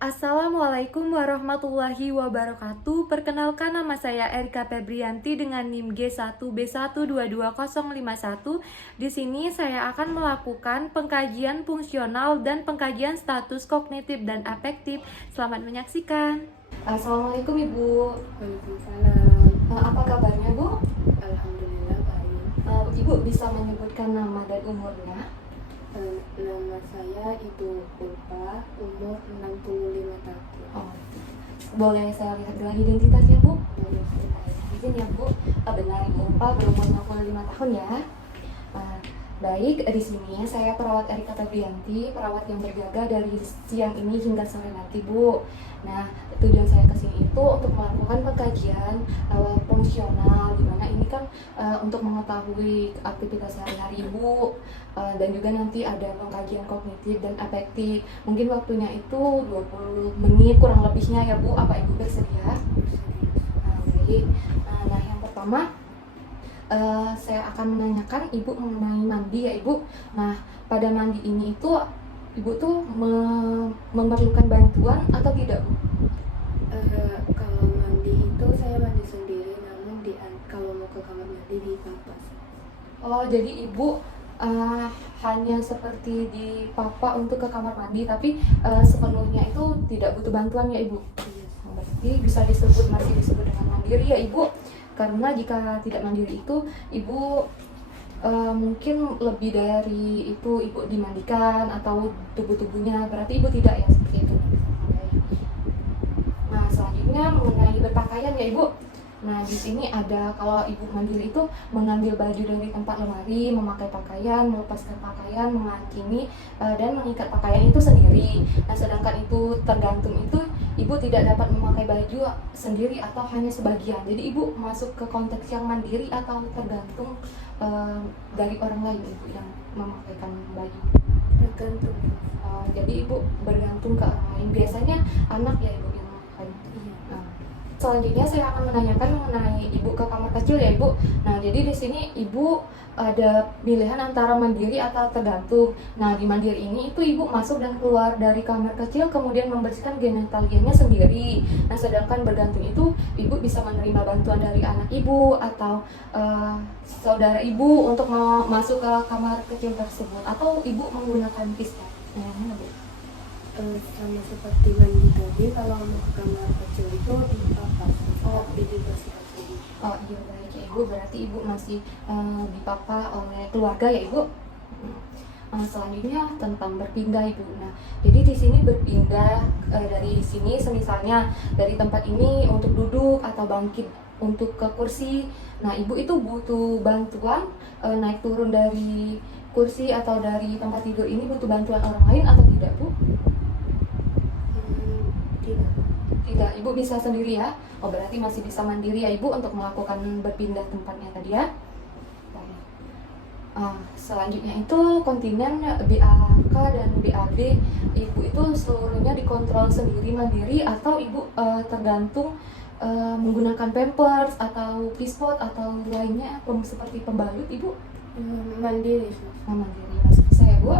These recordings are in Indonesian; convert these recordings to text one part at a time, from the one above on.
Assalamualaikum warahmatullahi wabarakatuh. Perkenalkan, nama saya Erika Febrianti dengan NIM G1B1222051. Di sini saya akan melakukan pengkajian fungsional dan pengkajian status kognitif dan afektif. Selamat menyaksikan. Assalamualaikum Ibu. Waalaikumsalam. Apa kabarnya Bu? Alhamdulillah baik. Ibu bisa menyebutkan nama dan umurnya? Nama saya Ibu Ulfa, umur 65 tahun. Oh, boleh saya lihat gelang identitasnya Bu? Boleh. Izin ya Bu, benar Ibu Ulfa berumur 65 tahun ya. Baik, di sini saya perawat Erika Febrianti, perawat yang berjaga dari siang ini hingga sore nanti Bu. Nah, tujuan saya ke sini itu untuk melakukan pengkajian fungsional, dimana ini kan untuk mengetahui aktivitas sehari-hari Ibu, dan juga nanti ada pengkajian kognitif dan afektif. Mungkin waktunya itu 20 menit kurang lebihnya ya Bu, apa Ibu bersedia? Nah, baik. Nah, yang pertama saya akan menanyakan Ibu mengenai mandi ya Ibu. Nah, pada mandi ini itu Ibu tuh memerlukan bantuan atau tidak Bu? Kalau mandi itu saya mandi sendiri, namun kalau mau ke kamar mandi di kampas. Oh, jadi Ibu hanya seperti di papa untuk ke kamar mandi, tapi sepenuhnya itu tidak butuh bantuan ya Ibu? Iya. Berarti masih disebut dengan mandiri ya Ibu. Karena jika tidak mandiri itu Ibu mungkin lebih dari itu Ibu dimandikan atau tubuhnya, berarti Ibu tidak ya seperti itu. Nah, selanjutnya mengenai berpakaian ya Ibu. Nah, di sini ada, kalau Ibu mandiri itu mengambil baju dari tempat lemari, memakai pakaian, melepaskan pakaian, mengakini dan mengikat pakaian itu sendiri. Nah, sedangkan itu tergantung itu Ibu tidak dapat memakai baju sendiri atau hanya sebagian. Jadi Ibu masuk ke konteks yang mandiri atau tergantung dari orang lain Ibu yang memakaikan baju. Tergantung. Jadi Ibu bergantung ke orang lain. Biasanya anak ya Ibu yang memakai. Nah, selanjutnya saya akan menanyakan mengenai Ibu ke kamar kecil ya Ibu. Nah, jadi di sini Ibu ada pilihan antara mandiri atau tergantung. Nah, di mandiri ini itu Ibu masuk dan keluar dari kamar kecil kemudian membersihkan genitalianya sendiri. Nah, sedangkan bergantung itu Ibu bisa menerima bantuan dari anak Ibu atau saudara Ibu untuk masuk ke kamar kecil tersebut, atau Ibu menggunakan pistol. Nah, yang mana Bu? Sama seperti mandi tadi, kalau mau ke kamar kecil itu di kampas. Dibersihkan sendiri. Oh iya, baik ya Ibu, berarti Ibu masih dipapa oleh keluarga ya Ibu. Selanjutnya tentang berpindah Ibu. Nah, jadi di sini berpindah dari sini, semisalnya dari tempat ini untuk duduk atau bangkit untuk ke kursi. Nah, Ibu itu butuh bantuan naik turun dari kursi atau dari tempat tidur ini, butuh bantuan orang lain atau tidak Bu? Tidak. Tidak, Ibu bisa sendiri ya. Oh, berarti masih bisa mandiri ya Ibu untuk melakukan berpindah tempatnya tadi ya. Selanjutnya itu kontinen BAK dan BAB. Ibu itu seluruhnya dikontrol sendiri mandiri atau Ibu tergantung menggunakan pampers atau pispot atau lainnya seperti pembalut Ibu? Mandiri. Mandiri, masih bisa ya Bu,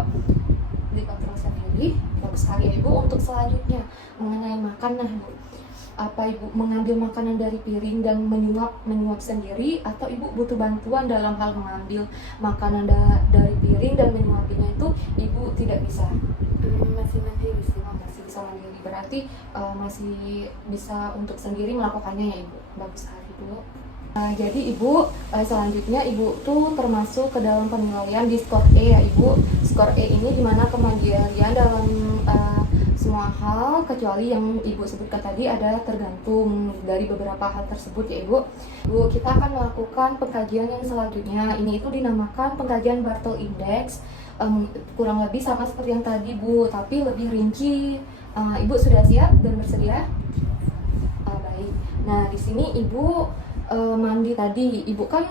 dikontrol sendiri. Bagus sekali ya Ibu. Untuk selanjutnya mengenai makan, nah Bu, apa Ibu mengambil makanan dari piring dan menyuap sendiri, atau Ibu butuh bantuan dalam hal mengambil makanan dari piring dan menyuapinya itu Ibu tidak bisa? Masih mandiri sih. Masih bisa mandiri, berarti masih bisa untuk sendiri melakukannya ya Ibu. Bagus sekali Bu. Jadi Ibu, selanjutnya Ibu tuh termasuk ke dalam penilaian di skor E ya Ibu. Skor E ini dimana kemandirian dalam semua hal kecuali yang Ibu sebutkan tadi ada tergantung dari beberapa hal tersebut ya Ibu. Bu, kita akan melakukan pengkajian yang selanjutnya. Ini itu dinamakan pengkajian Bartle Index. Kurang lebih sama seperti yang tadi Bu, tapi lebih rinci. Ibu sudah siap dan bersedia? Baik. Nah, di sini Ibu mandi tadi, Ibu kan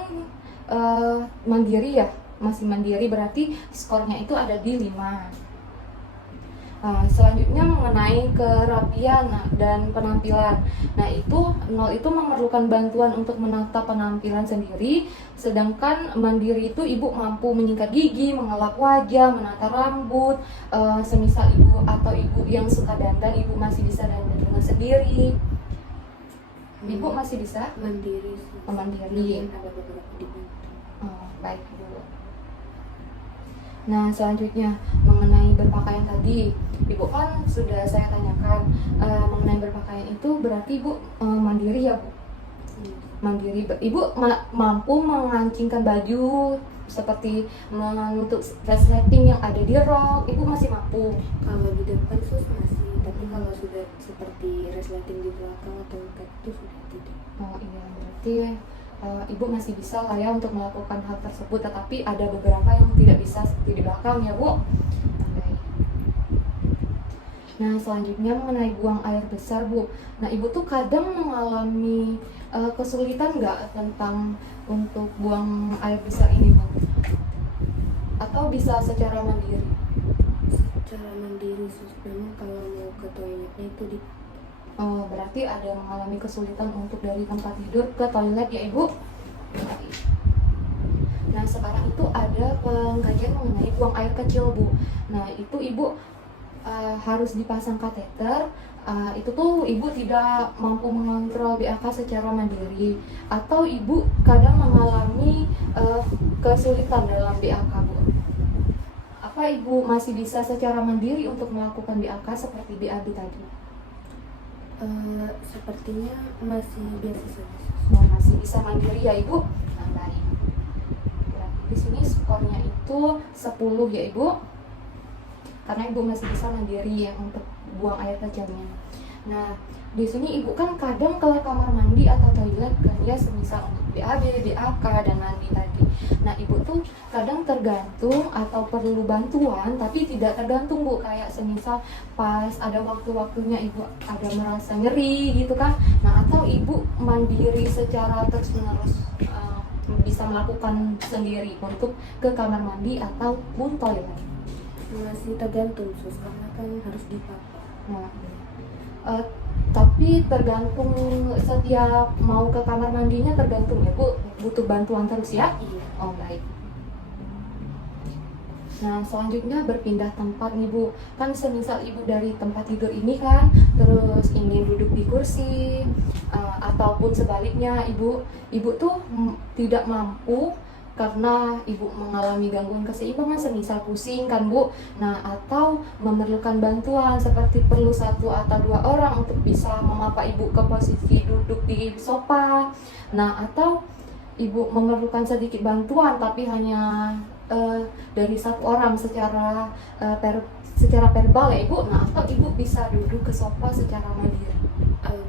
mandiri ya, masih mandiri, berarti skornya itu ada di 5. Selanjutnya mengenai kerapian dan penampilan. Nah, nol itu memerlukan bantuan untuk menata penampilan sendiri, sedangkan mandiri itu ibu mampu menyingkat gigi, mengelap wajah, menata rambut. Semisal ibu atau ibu yang suka dandan, ibu masih bisa dandan dengan sendiri. Ibu masih bisa Mandiri sih. mandiri. Ada beberapa dibantu. Baik dulu. Nah, selanjutnya mengenai berpakaian tadi, ibu kan sudah saya tanyakan mengenai berpakaian itu berarti ibu mandiri ya bu? Mandiri, ibu mampu mengancingkan baju seperti menutup resleting yang ada di rok, ibu masih mampu? Kalau di depan sus masih, tapi kalau sudah seperti resleting di belakang atau kayak itu sudah tidak. Oh iya, berarti ibu masih bisa lah ya untuk melakukan hal tersebut, tetapi ada beberapa yang tidak bisa seperti di belakang ya bu. Baik. Nah, selanjutnya mengenai buang air besar bu. Nah, ibu tuh kadang mengalami kesulitan nggak tentang untuk buang air besar ini bu? Atau bisa secara mandiri? Secara mandiri sus, memang kalau mau ke toiletnya itu di Berarti ada mengalami kesulitan untuk dari tempat tidur ke toilet ya ibu? Nah, sekarang itu ada pengkajian mengenai buang air kecil bu. Nah, itu ibu harus dipasang kateter. Itu tuh ibu tidak mampu mengontrol BAK secara mandiri, atau ibu kadang mengalami kesulitan dalam BAK bu. Apa ibu masih bisa secara mandiri untuk melakukan BAK seperti BAB tadi? sepertinya masih biasa saja sus. Nah, masih bisa mandiri ya ibu. Nah, baik. Berarti di sini skornya itu 10 ya ibu, karena ibu masih bisa mandiri ya untuk buang air kecilnya. Nah, di sini ibu kan kadang ke kamar mandi atau toilet kan ya, semisal untuk BAB, BAK dan mandi tadi. Nah, ibu tuh kadang tergantung atau perlu bantuan, tapi tidak tergantung bu, kayak semisal pas ada waktu-waktunya ibu ada merasa nyeri gitu kan. Nah, atau ibu mandiri secara terus-menerus bisa melakukan sendiri untuk ke kamar mandi ataupun toilet. Masih tergantung sus, karena kan harus dipapa. Nah, tapi tergantung setiap mau ke kamar mandinya tergantung ya bu, butuh bantuan terus ya? Iya. Oh baik. Nah, selanjutnya berpindah tempat nih bu. Kan semisal ibu dari tempat tidur ini kan terus ingin duduk di kursi, ataupun sebaliknya ibu tuh tidak mampu karena ibu mengalami gangguan keseimbangan, semisal pusing kan bu. Nah, atau memerlukan bantuan seperti perlu 1 atau 2 orang untuk bisa memapa ibu ke posisi duduk di sofa. Nah, atau ibu memerlukan sedikit bantuan tapi hanya dari 1 orang secara verbal ya ibu. Nah, atau ibu bisa duduk ke sofa secara mandiri.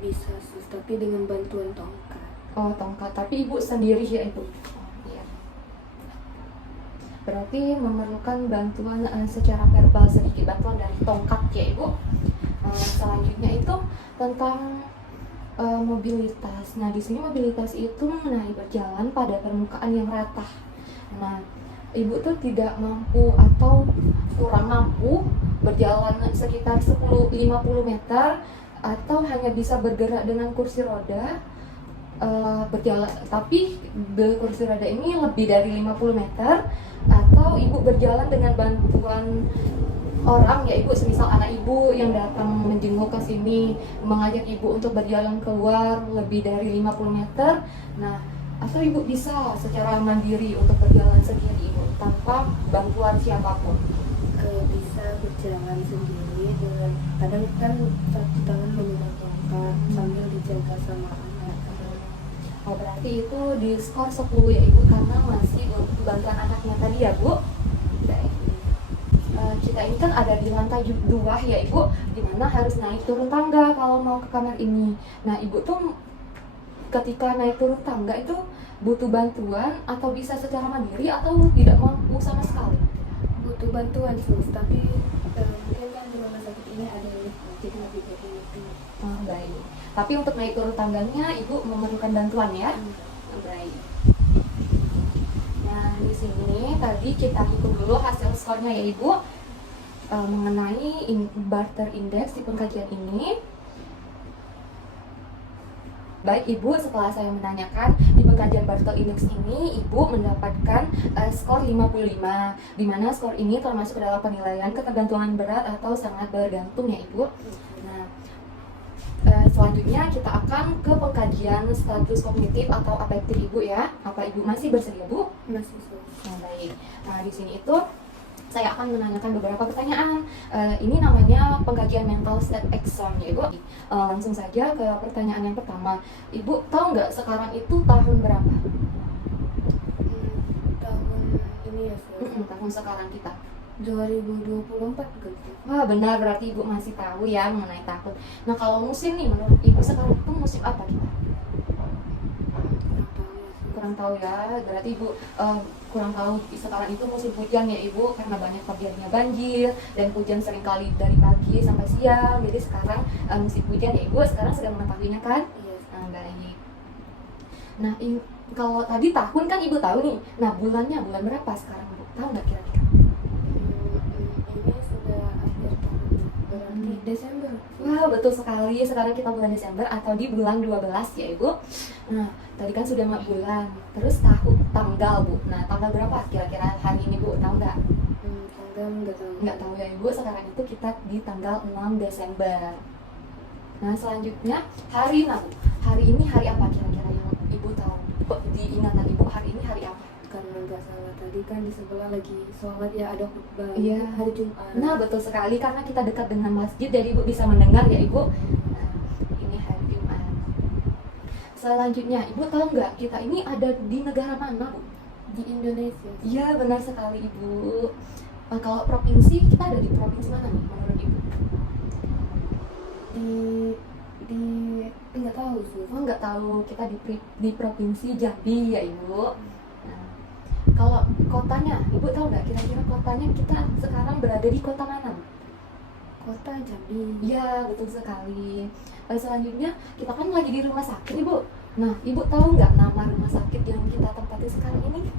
Bisa sus, tapi dengan bantuan tongkat. Oh, tongkat, tapi ibu sendiri ya ibu. Berarti memerlukan bantuan secara verbal, sedikit bantuan dari tongkat ya ibu. Selanjutnya itu tentang mobilitas. Nah, di sini mobilitas itu mengenai berjalan pada permukaan yang rata. Nah, ibu tuh tidak mampu atau kurang mampu berjalan sekitar 10-50 meter, atau hanya bisa bergerak dengan kursi roda. Berjalan, tapi kursi roda ini lebih dari 50 meter, atau ibu berjalan dengan bantuan orang ya ibu, semisal anak ibu yang datang menjenguk ke sini mengajak ibu untuk berjalan keluar lebih dari 50 meter. Nah, atau ibu bisa secara mandiri untuk berjalan sendiri ibu tanpa bantuan siapapun. Bisa berjalan sendiri dengan, kadang kan 1 tangan memegang tongkat sambil dijaga sama anak. Oh, berarti itu di skor 10 ya ibu, karena masih butuh bantuan anaknya tadi ya bu. Baik. Kita ini kan ada di lantai 2 ya ibu, dimana harus naik turun tangga kalau mau ke kamar ini. Nah, ibu tuh ketika naik turun tangga itu butuh bantuan atau bisa secara mandiri atau tidak mampu sama sekali? Butuh bantuan sus, tapi mungkin kan di rumah sakit ini ada lift, jadi lebih baik itu. Baik. Tapi untuk naik turun tangganya ibu memerlukan bantuan ya? Baik. Nah, di sini tadi kita hitung dulu hasil skornya ya ibu. mengenai barter index di pengkajian ini. Baik Ibu, setelah saya menanyakan di pengkajian barter index ini, Ibu mendapatkan skor 55, di mana skor ini termasuk dalam penilaian ketergantungan berat atau sangat bergantung ya Ibu. Nah, selanjutnya kita akan ke pengkajian status kognitif atau afektif Ibu ya. Apa Ibu masih bersedia Bu? Masih sulit. Nah, baik. Nah, di sini itu saya akan menanyakan beberapa pertanyaan. Ini namanya pengkajian mental state exam ya Ibu. Langsung saja ke pertanyaan yang pertama. Ibu tahu nggak sekarang itu tahun berapa? Tahun ini ya Sus. Tahun sekarang kita. 2024 gitu. Wah benar, berarti Ibu masih tahu ya mengenai tahun. Nah kalau musim nih, menurut Ibu sekarang itu musim apa kita? Kurang tahu ya, berarti Ibu kurang tahu sekarang itu musim hujan ya Ibu, karena banyak terjadinya banjir dan hujan seringkali dari pagi sampai siang. Jadi sekarang musim hujan ya Ibu, sekarang sedang mengetahuinya kan? Iya. Baik. Nah kalau tadi tahun kan Ibu tahu nih, nah bulan berapa sekarang Ibu? Tahu nggak kira-kira? Ini sudah akhir tahun, berarti Desember. Wah betul sekali, sekarang kita bulan Desember atau di bulan 12 ya Ibu. Nah tadi kan sudah bulan, terus tanggal Bu. Nah tanggal berapa kira-kira hari ini Bu, tahu nggak? Tanggal nggak tahu. Nggak tahu ya Ibu, sekarang itu kita di tanggal 6 Desember. Nah selanjutnya hari Bu. Hari ini hari apa kira-kira yang Ibu tahu? Diingatan Ibu hari ini hari apa? Karena nggak salah tadi kan di sebelah lagi sholat ya, ada khutbah. Iya. Hari Jumat. Nah betul sekali, karena kita dekat dengan masjid jadi Ibu bisa mendengar ya Ibu. Nah, ini hari Jumat. Selanjutnya Ibu tahu nggak kita ini ada di negara mana Bu? Di Indonesia. Iya benar sekali Ibu. Kalau provinsi kita ada di provinsi mana nih menurut Ibu? Di nggak tahu sih. Oh nggak tahu, kita di provinsi Jambi ya Ibu. Nah, kalau kotanya Ibu tahu nggak kira-kira kotanya kita sekarang berada di kota mana Bu? Kota Jambi. Iya betul sekali. Selanjutnya kita kan lagi di rumah sakit Ibu. Nah Ibu tahu nggak nama rumah sakit yang kita tempati sekarang ini?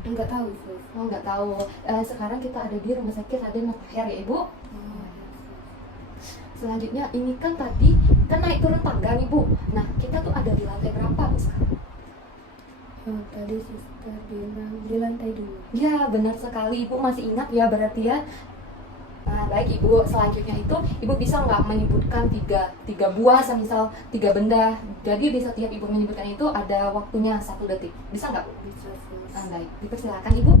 Nggak tahu sih. Oh nggak tahu. Sekarang kita ada di rumah sakit Raden Matahir ya Ibu. Selanjutnya ini kan tadi kan naik turun tangga nih Bu. Nah kita tuh ada di lantai berapa Bu sekarang? Tadi suster bilang di lantai 2. Ya benar sekali, Ibu masih ingat ya berarti ya. Nah baik Ibu, selanjutnya itu Ibu bisa nggak menyebutkan tiga buah, semisal 3 benda. Jadi di setiap Ibu menyebutkan itu ada waktunya 1 detik. Bisa nggak Bu? Bisa sus. Baik, dipersilakan Ibu.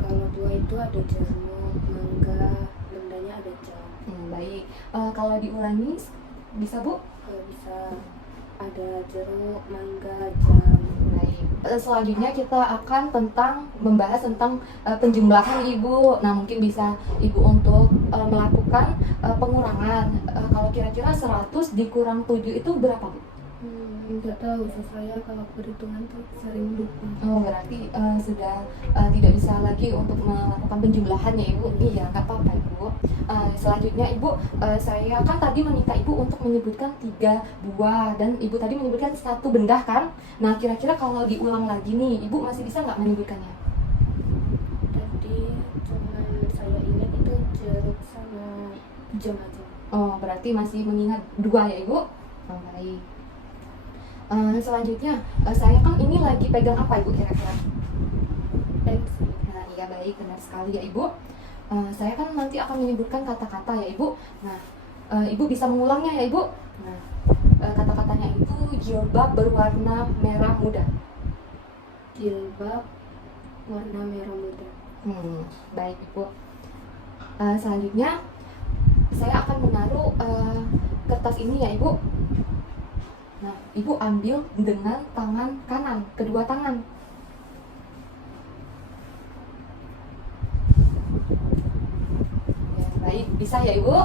Kalau buah itu ada jeruk, mangga, bendanya ada jam. Baik, kalau diulangi bisa Bu? Bisa ada jeruk, mangga, jam. Baik. Selanjutnya kita akan membahas tentang penjumlahan Ibu. Nah, mungkin bisa Ibu untuk melakukan pengurangan. Kalau kira-kira 100 dikurang 7 itu berapa, Bu? Nggak tahu, saya kalau perhitungan tuh sering lupa. Oh, berarti sudah tidak bisa lagi untuk melakukan penjumlahan ya Ibu. Iya, nggak apa-apa Ibu. Selanjutnya Ibu, saya kan tadi meminta Ibu untuk menyebutkan 3 buah dan Ibu tadi menyebutkan 1 benda kan? Nah, kira-kira kalau diulang lagi nih, Ibu masih bisa nggak menyebutkannya? Tadi cuman saya ingat itu jeruk sama jam aja. Oh, berarti masih mengingat 2 ya Ibu? Oh, baik. Selanjutnya, saya kan ini lagi pegang apa Ibu kira-kira? Pensil. Nah, iya baik, benar sekali ya Ibu. Saya kan nanti akan menyebutkan kata-kata ya Ibu. Nah, Ibu bisa mengulangnya ya Ibu. Nah, kata-katanya itu jilbab berwarna merah muda. Jilbab warna merah muda. Baik Ibu. Selanjutnya, saya akan menaruh kertas ini ya Ibu. Nah, Ibu ambil dengan tangan kanan, kedua tangan. Ya, baik, bisa ya Ibu?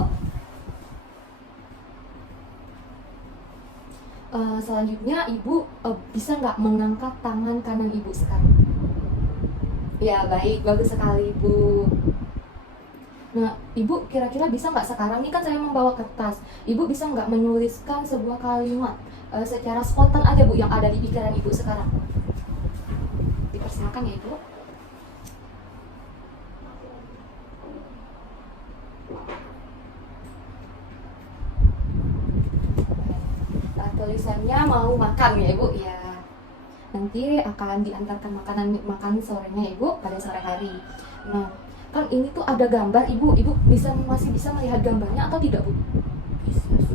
Selanjutnya Ibu bisa nggak mengangkat tangan kanan Ibu sekarang? Ya, baik, bagus sekali Ibu. Nah, Ibu kira-kira bisa nggak sekarang ini kan saya membawa kertas, Ibu bisa nggak menuliskan sebuah kalimat secara spontan aja Bu yang ada di pikiran Ibu sekarang? Dipersilakan ya Ibu. tulisannya mau makan ya Ibu ya. Nanti akan diantarkan makan sorenya Ibu pada sore hari. Nah, kan ini tuh ada gambar Ibu. Ibu masih bisa melihat gambarnya atau tidak Bu?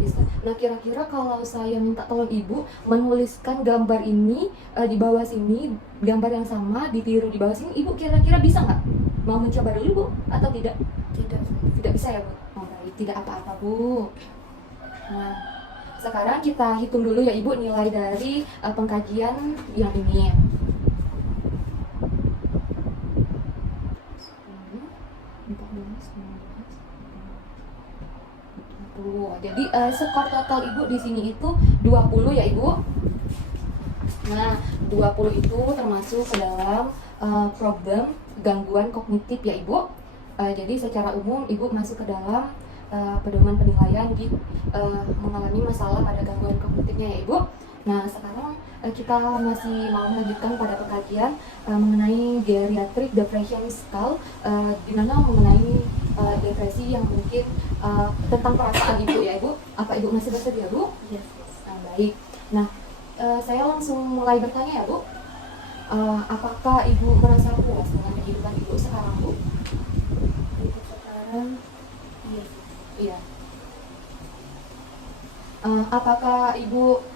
Bisa. Nah, kira-kira kalau saya minta tolong Ibu menuliskan gambar ini di bawah sini, gambar yang sama ditiru di bawah sini, Ibu kira-kira bisa nggak? Mau mencoba dulu Bu atau tidak? Tidak bisa ya Bu? Oh baik, tidak apa-apa Bu. Nah, sekarang kita hitung dulu ya Ibu nilai dari pengkajian yang ini. Jadi skor total Ibu di sini itu 20 ya Ibu. Nah, 20 itu termasuk ke dalam problem gangguan kognitif ya Ibu. Jadi secara umum Ibu masuk ke dalam pedoman penilaian di mengalami masalah pada gangguan kognitifnya ya Ibu. Nah, sekarang kita masih mau melanjutkan pada pengkajian mengenai geriatric depression scale, di mana mengenai depresi yang mungkin tentang perasaan Ibu ya Ibu. Apa Ibu masih bersedia Bu? Iya. Nah, baik. Nah, saya langsung mulai bertanya ya Bu. Apakah Ibu merasa puas dengan kehidupan Ibu sekarang Bu? Untuk sekarang iya. Iya. Apakah Ibu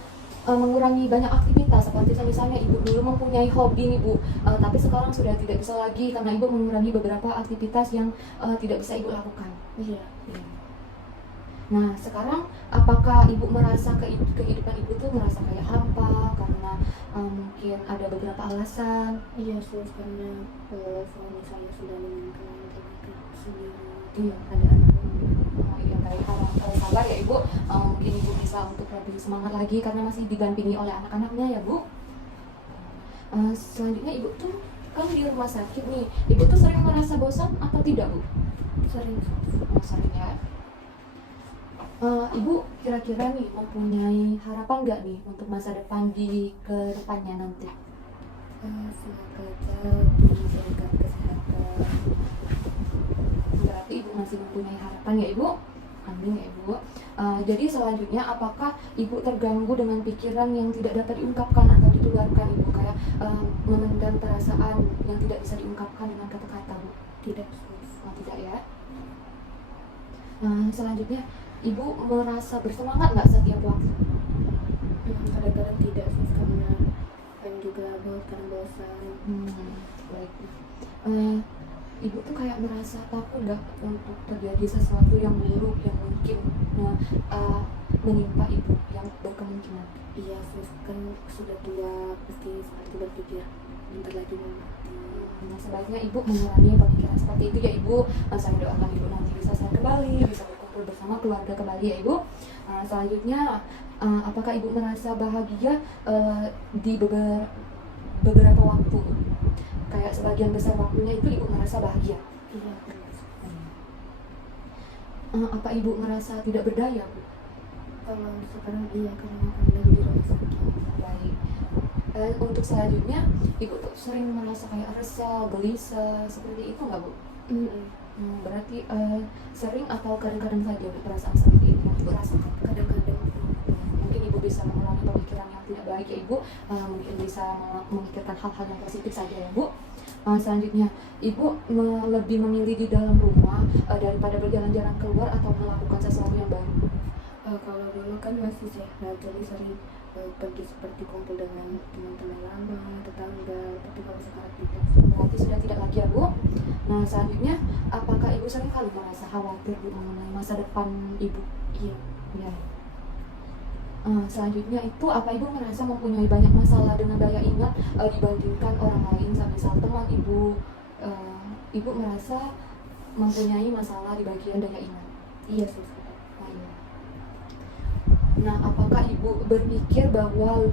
mengurangi banyak aktivitas seperti misalnya Ibu dulu mempunyai hobi nih Bu, tapi sekarang sudah tidak bisa lagi karena Ibu mengurangi beberapa aktivitas yang tidak bisa Ibu lakukan. Iya. Nah, sekarang apakah Ibu merasa kehidupan Ibu tuh merasa kayak hampa karena mungkin ada beberapa alasan? Iya sih, karena suami saya sudah meninggal, jadi sendiri. Iya. Ada anak. Oh iya baik, harap sabar ya Ibu. Mungkin Ibu bisa untuk lebih semangat lagi karena masih didampingi oleh anak-anaknya ya Bu. Selanjutnya Ibu tuh kan di rumah sakit nih, Ibu tuh sering merasa bosan atau tidak Bu? Sering. Sering ya. Ibu kira-kira nih mempunyai harapan nggak nih untuk masa depan di ke depannya nanti? Semoga dijaga kesehatan. Berarti Ibu masih mempunyai harapan ya Ibu? Amin ya Ibu. Jadi selanjutnya apakah Ibu terganggu dengan pikiran yang tidak dapat diungkapkan atau ditularkan Ibu, kayak memendam perasaan yang tidak bisa diungkapkan dengan kata-kata Bu? Tidak. Tidak ya. Selanjutnya Ibu merasa bersemangat nggak setiap waktu? Kadang-kadang tidak sih, karena juga kadang bosan. Baik. Ibu tuh kayak merasa takut nggak untuk terjadi sesuatu yang buruk yang mungkin menimpa Ibu yang berkemungkinan? Iya sih, kan sudah tua, pasti seperti berpikir bentar lagi mau mati. Nah, sebaiknya Ibu mengurangi pemikiran seperti itu ya Ibu. Saya doakan Ibu nanti bisa sehat kembali, bisa berkumpul bersama keluarga kembali ya Ibu. Selanjutnya, apakah Ibu merasa bahagia di beberapa waktu? Kayak sebagian besar waktunya itu Ibu merasa bahagia. Iya. Apa Ibu merasa tidak berdaya Bu? Kalau sekarang iya, karena lagi di rumah sakit. Baik. Untuk selanjutnya, Ibu tuh sering merasa kayak resah, gelisah, seperti itu nggak Bu? Berarti sering atau kadang-kadang saja Bu perasaan seperti itu yang Ibu rasakan? Kadang-kadang. Mungkin Ibu bisa mengurangi pemikiran yang tidak baik ya Ibu, mungkin bisa memikirkan hal-hal yang positif saja ya Bu. Selanjutnya, Ibu lebih memilih di dalam rumah daripada berjalan-jalan keluar atau melakukan sesuatu yang baru? Kalau dulu kan masih sehat, jadi sering pergi seperti kumpul dengan teman-teman lama, tetangga, tapi kalau sekarang tidak. Berarti sudah tidak lagi ya Bu. Nah, selanjutnya, apakah Ibu sering kali merasa khawatir Bu mengenai masa depan Ibu? Iya. Ya. Selanjutnya itu, apa Ibu merasa mempunyai banyak masalah dengan daya ingat dibandingkan orang lain, misal teman Ibu? Ibu merasa mempunyai masalah di bagian daya ingat? Iya sih. Nah, apakah Ibu berpikir bahwa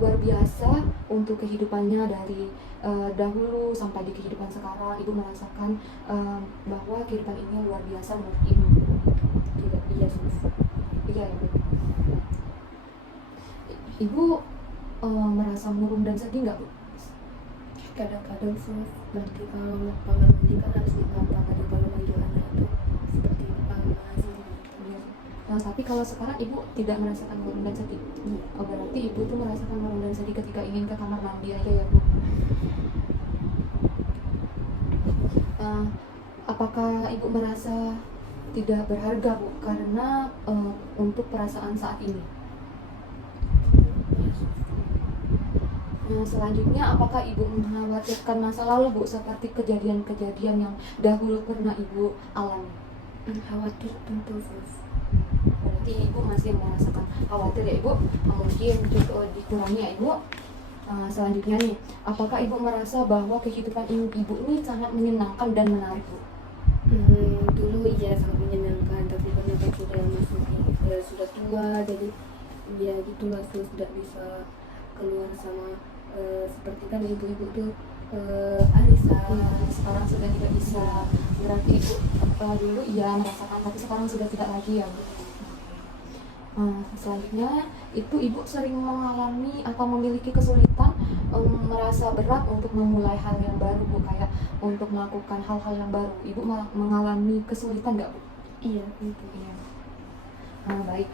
luar biasa untuk kehidupannya dari dahulu sampai di kehidupan sekarang? Ibu merasakan bahwa kehidupan ini luar biasa menurut Ibu? Tidak. Iya sih. Iya Ibu. Ibu merasa murung dan sedih nggak Bu? Kadang-kadang sih, nanti kalau nanti kan harus ditambah, kalau manggil anak itu seperti apa sih? Nah, tapi kalau sekarang ibu tidak merasakan murung dan sedih. Oh, berarti ibu tuh merasakan murung dan sedih ketika ingin ke kamar mandi aja ya bu. Eh, apakah ibu merasa tidak berharga bu karena untuk perasaan saat ini? Nah, selanjutnya apakah ibu mengkhawatirkan masa lalu bu seperti kejadian-kejadian yang dahulu pernah ibu alami? Khawatir tentu sus. Berarti ibu masih merasakan khawatir ya ibu. Mungkin cukup dikurangi ya ibu. Selanjutnya nih, apakah ibu merasa bahwa kehidupan ibu ini sangat menyenangkan dan menarik bu? Dulu iya sangat menyenangkan, tapi karena kan sudah masuk sudah tua, jadi ya gitulah sus, tidak bisa keluar sama seperti kan ibu-ibu tuh arisan. Sekarang sudah tidak bisa. Berarti ibu dulu iya merasakan, tapi sekarang sudah tidak lagi ya bu. Selanjutnya itu ibu sering mengalami atau memiliki kesulitan merasa berat untuk memulai hal yang baru bu, kayak untuk melakukan hal-hal yang baru. Ibu mengalami kesulitan nggak bu? Iya tentu. Iya. Baik.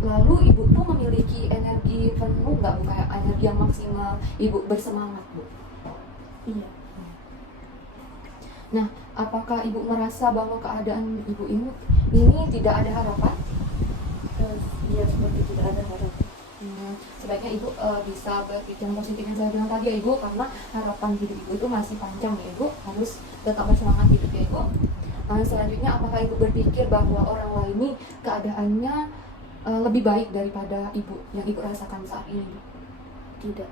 Lalu ibu tuh memiliki energi penuh nggak bu, kayak energi yang maksimal ibu bersemangat bu? Iya. Nah, apakah ibu merasa bahwa keadaan ibu ini tidak ada harapan? Iya seperti tidak ada harapan. Sebaiknya ibu bisa berpikir positif yang saya bilang tadi ya ibu, karena harapan hidup ibu itu masih panjang ya ibu, harus tetap bersemangat hidup ya ibu. Selanjutnya apakah ibu berpikir bahwa orang lain ini keadaannya lebih baik daripada ibu yang ibu rasakan saat ini bu? Tidak,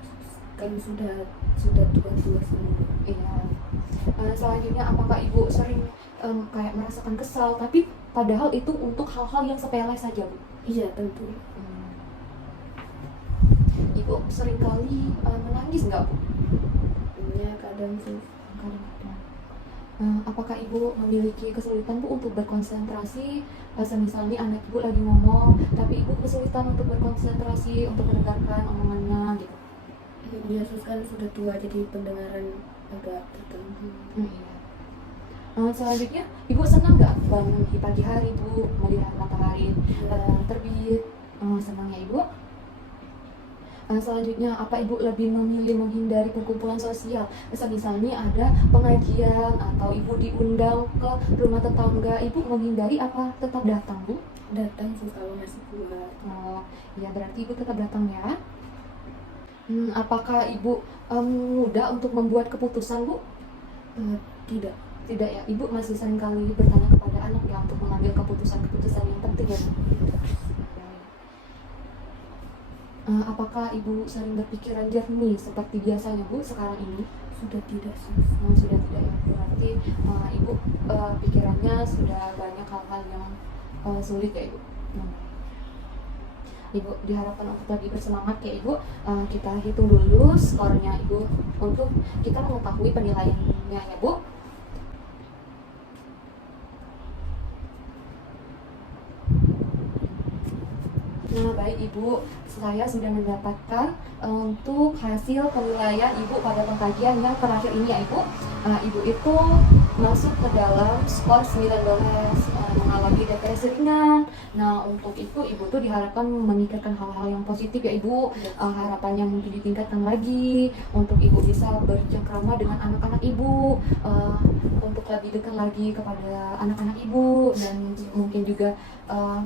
kami sudah tua-tua semua. Iya. Selanjutnya apakah ibu sering kayak merasakan kesal, tapi padahal itu untuk hal-hal yang sepele saja bu? Iya tentu. Ibu sering kali menangis nggak bu? Ya kadang sus. Kadang-kadang. Apakah ibu memiliki kesulitan bu untuk berkonsentrasi? Misalnya anak ibu lagi ngomong, tapi ibu kesulitan untuk berkonsentrasi untuk mendengarkan omongannya gitu. Iya sus, kan sudah tua jadi pendengaran agak terganggu. Iya. Selanjutnya ibu senang nggak bangun di pagi hari bu, melihat matahari terbit? Senang ya ibu. Selanjutnya apa ibu lebih memilih menghindari perkumpulan sosial? Misalnya ada pengajian atau ibu diundang ke rumah tetangga, ibu menghindari apa tetap datang bu? Datang sus kalau masih kuat. Oh ya, berarti ibu tetap datang ya. Apakah ibu mudah untuk membuat keputusan bu? Tidak. Tidak ya, ibu masih sering kali bertanya kepada anak ya untuk mengambil keputusan-keputusan yang penting ya bu. Apakah ibu sering berpikiran jernih seperti biasanya bu sekarang ini? Sudah tidak sus. Sudah tidak ya, berarti ibu pikirannya sudah banyak hal-hal yang sulit ya ibu. Ibu diharapkan untuk lebih bersemangat ya ibu. Kita hitung dulu skornya ibu untuk kita mengetahui penilaiannya ya bu. Nah baik ibu, saya sudah mendapatkan untuk hasil penilaian ibu pada pengkajian yang terakhir ini ya ibu. Ibu itu masuk ke dalam skor 19, mengalami depresi ringan. Nah untuk itu ibu tuh diharapkan memikirkan hal-hal yang positif ya ibu. Harapannya mungkin ditingkatkan lagi untuk ibu bisa bercengkrama dengan anak-anak ibu, untuk lebih dekat lagi kepada anak-anak ibu, dan mungkin juga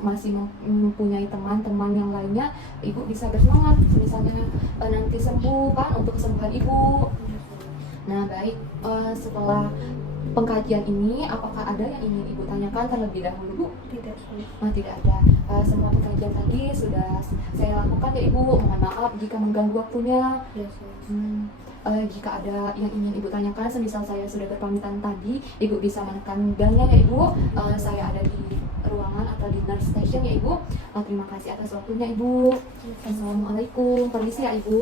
masih mempunyai teman-teman yang lainnya, ibu bisa bersemangat misalnya nanti sembuh kan, untuk kesembuhan ibu. Nah baik, setelah pengkajian ini apakah ada yang ingin ibu tanyakan terlebih dahulu bu? Tidak sus. Tidak ada. Semua pengkajian tadi sudah saya lakukan ya ibu. Mohon maaf jika mengganggu waktunya. Ya sus. Jika ada yang ingin ibu tanyakan, semisal saya sudah berpamitan tadi, ibu bisa menekan belnya ya ibu. Saya ada di ruangan atau di nurse station ya ibu. Terima kasih atas waktunya ibu. Assalamualaikum. Permisi ya ibu.